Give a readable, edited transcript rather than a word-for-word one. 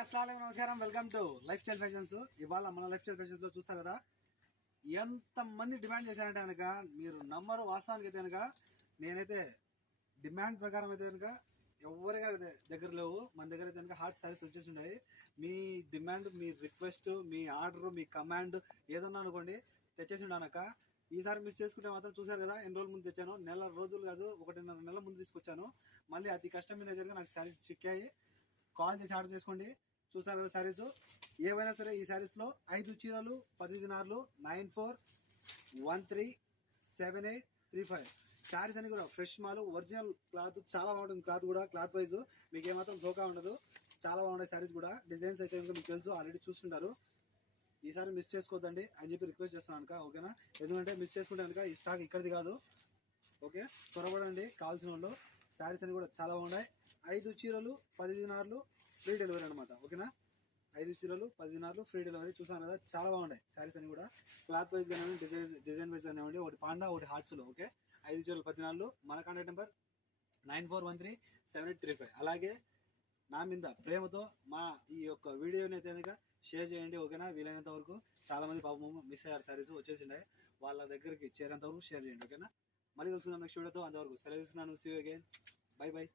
అస్సలాము నమస్కారం. Welcome to life style fashions. ఇవాళ మన లైఫ్ స్టైల్ ఫ్యాషన్స్ లో చూస్తారు కదా, ఎంత మంది డిమాండ్ చేశారంటే కనుక మీరు నమ్మరు. వాస్తవానికి అయితే కనుక నేనైతే డిమాండ్ ప్రకారం అయితే కనుక ఎవరిగా దగ్గర లేవు. మన దగ్గర అయితే కనుక హార్ట్ సారీస్ వచ్చేసి ఉన్నాయి. మీ డిమాండ్, మీ రిక్వెస్ట్, మీ ఆర్డర్, మీ కమాండ్ ఏదన్నా అనుకోండి తెచ్చేసి ఉండనక. ఈసారి మిస్ చేసుకుంటే మాత్రం చూసారు కదా ఎన్ని రోజుల ముందు తెచ్చాను. నెల రోజులు కాదు, 1.5 నెలల ముందు తీసుకొచ్చాను. మళ్ళీ అతి కష్టం మీద అయితే నాకు సారీస్ చిక్కాయి. కాల్ చేసి ఆర్డర్ చేసుకోండి. చూసారు కదా శారీస్ ఏవైనా సరే. ఈ శారీస్లో 5 చీరలు 10 దినార్లు 94137835 శారీస్ అని కూడా ఫ్రెష్ మాలు, ఒరిజినల్ క్లాత్ చాలా బాగుంటుంది. క్లాత్ కూడా క్లాత్ వైజ్ మీకు ఏమాత్రం ధోకా ఉండదు. చాలా బాగుంటాయి శారీస్ కూడా. డిజైన్స్ అయితే మీకు తెలుసు, ఆల్రెడీ చూస్తుంటారు. ఈసారి మిస్ చేసుకోవద్దండి అని చెప్పి రిక్వెస్ట్ చేస్తున్నాను కనుక, ఓకేనా? ఎందుకంటే మిస్ చేసుకుంటే కనుక ఈ స్టాక్ ఇక్కడిది కాదు. ఓకే, త్వరపడండి కావాల్సిన వాళ్ళు. శారీస్ అని కూడా చాలా బాగున్నాయి. 5 చీరలు 10 దినార్లు ఫ్రీ డెలివరీ అనమాట, ఓకేనా? 5 చీరలు 10 దినార్లు ఫ్రీ డెలివరీ. చూసాను కదా, చాలా బాగున్నాయి శారీస్ అని కూడా. క్లాత్ వైజ్ కానివ్వండి, డిజైన్ వైజ్ కానివ్వండి. ఒకటి పాండా, ఒకటి హార్ట్స్లో. ఓకే, 5 చీరలు 10 దినార్లు. మన కాంటాక్ట్ నెంబర్ 94137835. అలాగే నా మీద ప్రేమతో మా ఈ యొక్క వీడియోని అయితే కనుక షేర్ చేయండి, ఓకేనా? వీలైనంత వరకు. చాలా మంది పాపం మిస్ అయ్యారు, శారీస్ వచ్చేసిండే. వాళ్ళ దగ్గరికి చేరేంత వరకు షేర్ చేయండి, ఓకేనా? మళ్ళీ కలుసుకుందాం నెక్స్ట్ వీడియోతో. అంతవరకు సెలవు ఇస్తున్నాను. See you again. Bye by.